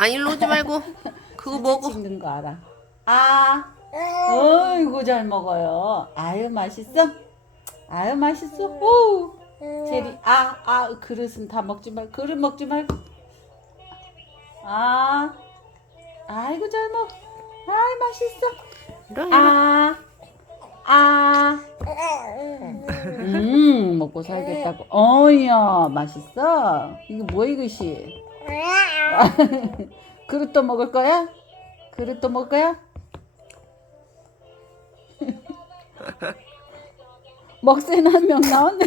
아, 일로 오지 말고 그거 먹어. 찍는 거 알아. 어이구 잘 먹어요. 아유 맛있어? 아유 맛있어? 오 제리 그릇은 다 먹지 말고 그릇 먹지 말고 아이고 잘 먹어. 아이 맛있어. 이리 와, 먹고 살겠다고. 어이야 맛있어. 이거 뭐 이것이? 그릇도 먹을 거야? 그릇도 먹을 거야? 먹새는 한 명 나왔네.